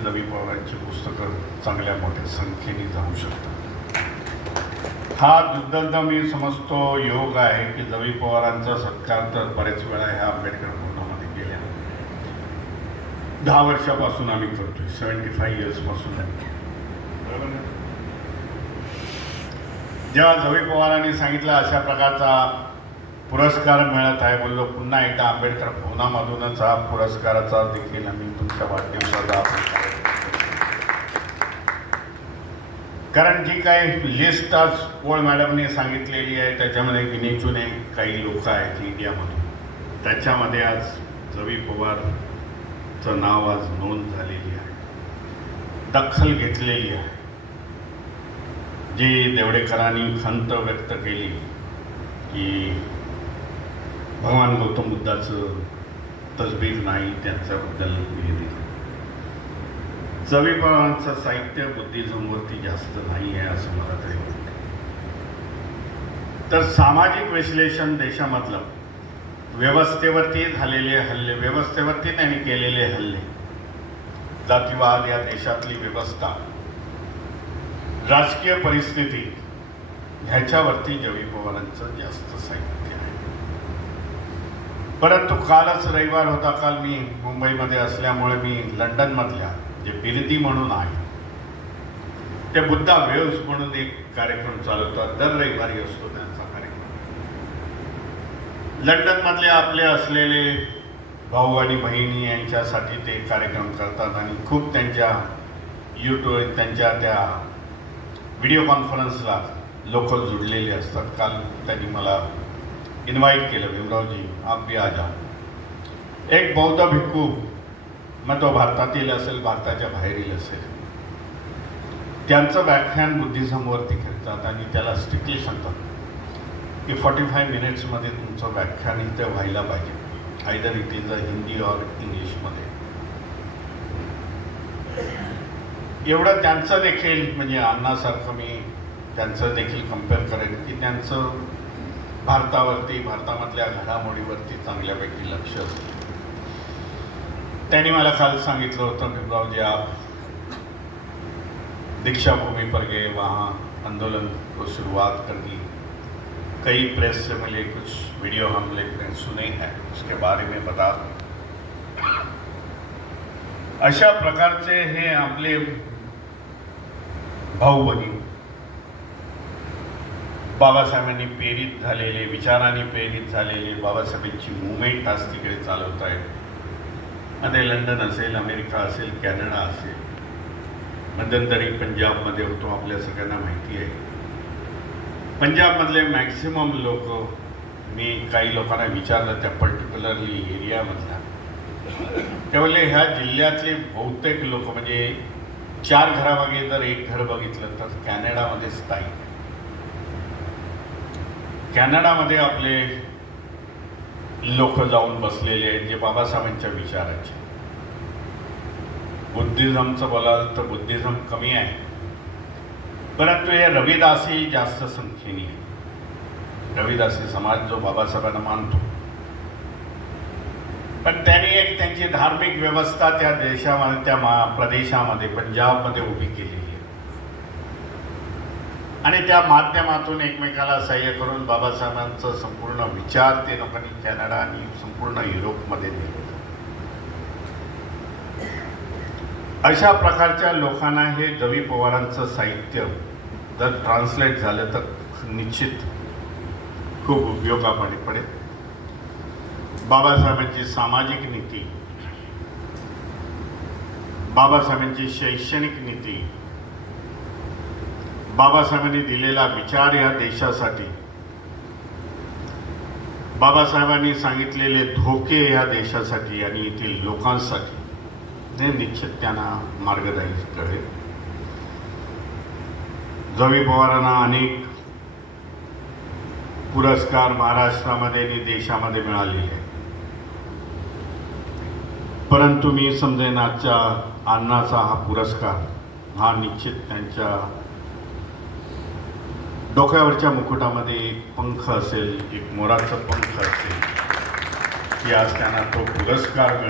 देखील रवी पवारांची पुस्तकं चांगल्या मोठ्या संख्येने जाऊ शकतात. हा दुर्दंत मी समजतो योग आहे की रवी पवारांचा सत्कार तर बरेच वेळा ह्या आंबेडकर भवनामध्ये गेल्या दहा वर्षापासून आम्ही करतोय सेवन्टी फाईव्ह इयर्सपासून जेव्हा रवी पवारांनी सांगितलं अशा प्रकारचा पुरस्कार मिळत आहे बोललो. पुन्हा एकदा आंबेडकर भवनामधूनच हा पुरस्काराचा देखील आम्ही तुमच्या वाढदिवसाचा कारण जी काही लिस्ट आज पोळ मॅडमने सांगितलेली आहे त्याच्यामध्ये गिनीचुने काही लोक आहेत इंडियामधून. त्याच्यामध्ये आज रवी पवारचं नाव आज नोंद झालेली आहे. दखल घेतलेली आहे. जी देवडेकरांनी खंत व्यक्त केली की भगवान गौतम बुद्धाचं तसबीर नाही त्यांच्याबद्दल लिहिली चवी पवारांचं साहित्य बुद्धिझमवरती जास्त नाही आहे असं मला तरी वाटतं. तर सामाजिक विश्लेषण देशामधलं व्यवस्थेवरती झालेले हल्ले व्यवस्थेवरती त्यांनी केलेले हल्ले जातीवाद या देशातली व्यवस्था राजकीय परिस्थिती ह्याच्यावरती जवी पवारांचं जास्त साहित्य. परंतु कालच रविवार होता काल मी मुंबईमध्ये असल्यामुळे मी लंडनमधल्या जे बिरदी म्हणून आहे ते बुद्धा वेव्स म्हणून एक कार्यक्रम चालवतात दर रविवारी असतो त्यांचा कार्यक्रम. लंडनमधले आपले असलेले भाऊ आणि बहिणी यांच्यासाठी ते कार्यक्रम करतात आणि खूप त्यांच्या यूट्यूब त्यांच्या त्या व्हिडिओ कॉन्फरन्सला लोक जुडलेले असतात. काल त्यांनी मला इन्व्हाइट केलं भीमरावजी आप भी आ जा एक बौद्ध भिक्खू मग तो भारतातील असेल भारताच्या बाहेरील असेल. त्यांचं व्याख्यान बुद्धिझमवरती खेळतात आणि त्याला स्ट्रिक्टली सांगतात की फॉर्टी फाय मिनिट्समध्ये तुमचं व्याख्यान इथे व्हायला पाहिजे either it is a Hindi or इंग्लिशमध्ये एवढं त्यांचं देखील म्हणजे अण्णासारखं मी त्यांचं देखील कंपेअर करेन की त्यांचं भारतावरती भारतामधल्या घडामोडीवरती चांगल्यापैकी लक्ष त्यांनी मला काल सांगितलं होतं भीमरावजी आप दीक्षाभूमी पर गए वहाँ आंदोलन को शुरुआत कर दी. कई प्रेस से मिले कुछ वीडियो हम लोग सुने हैं उसके बारे में बता अशा प्रकारचे हे आपले भाऊ बहीण बाबासाहेबांनी प्रेरित झालेले विचारांनी प्रेरित झालेले बाबासाहेबांची मुवमेंट आज तिकडे चालवत आहेत. आणि लंडन असेल अमेरिका असेल कॅनडा असेल. मध्यंतरी पंजाबमध्ये होतो आपल्या सगळ्यांना माहिती आहे. पंजाबमधले मॅक्सिमम लोक मी काही लोकांना विचारलं त्या पर्टिक्युलरली एरियामधल्या त्यामुळे ह्या जिल्ह्यातले बहुतेक लोक म्हणजे चार घरामागे जर एक घर बघितलं तर कॅनडामध्ये स्थायिक. आहे. कॅनडामध्ये आपले लोक जाऊन बसलेले आहेत जे बाबासाहेबांच्या विचाराचे बुद्धिझमचं बोलाल तर बुद्धिझम कमी आहे. परंतु हे रविदासी जास्त संख्येने आहे. रविदासी समाज जो बाबासाहेबांना मानतो. पण त्यांनी एक त्यांची धार्मिक व्यवस्था त्या देशामध्ये त्या मा प्रदेशामध्ये पंजाबमध्ये उभी केली. आणि त्या माध्यमातून एकमेकाला सहाय्य करून बाबासाहेबांचा संपूर्ण विचार ते लोकांनी कॅनडा आणि संपूर्ण युरोपमध्ये दिले अशा प्रकारच्या लोकांना हे रवी पवारांचं साहित्य जर ट्रान्सलेट झालं तर निश्चित खूप उपयोगापणे पडेल. बाबासाहेबांची सामाजिक नीती बाबासाहेबांची शैक्षणिक नीती बाबासाहेबांनी दिलेला विचार या देशासाठी. बाबासाहेबांनी सांगितलेले धोके या देशासाठी आणि येथील लोकांसाठी. हे निश्चित त्यांना मार्गदायी करेल. जवी पवारांना अनेक पुरस्कार महाराष्ट्रामध्ये आणि देशामध्ये मिळालेले आहेत. परंतु मी समजेन आजच्या अण्णाचा हा पुरस्कार हा निश्चित त्यांच्या डोक्यावरच्या मुकुटामध्ये एक पंख असेल एक मोराचं पंख असेल की आज त्यांना तो पुरस्कार मिळतो.